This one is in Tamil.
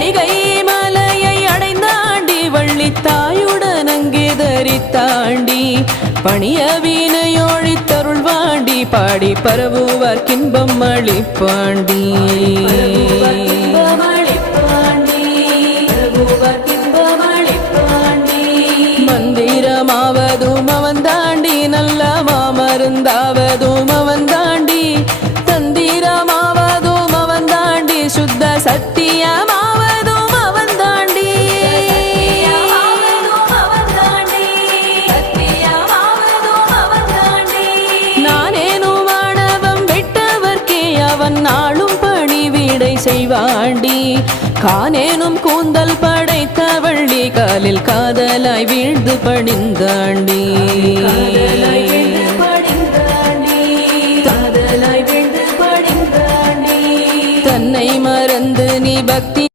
தணிகை மலையை அடைந்தாண்டி வள்ளித்தாயுடன் அங்கே தரித்தாண்டி பணிய வீணையோழித்தருள்வாண்டி பாடி பரவுவார் கின்பம் அளிப்பாண்டி மந்திரமாவதும் அவன் தாண்டி நல்ல மாமருந்தாவதும் அவன் தாண்டி தந்திரமாவதும் அவன் தாண்டி சுத்த சத்தியமாவதும் அவன் தாண்டி நானேனும் மாணவம் விட்டவர்க்கே அவன் நாளும் பணிவிடை செய்வாண்டி கானேனும் கூந்தல் படைத்த வள்ளி காலில் காதலாய் வீழ்ந்து பணிந்தாண்டி தன்னை மறந்து நீ பக்தி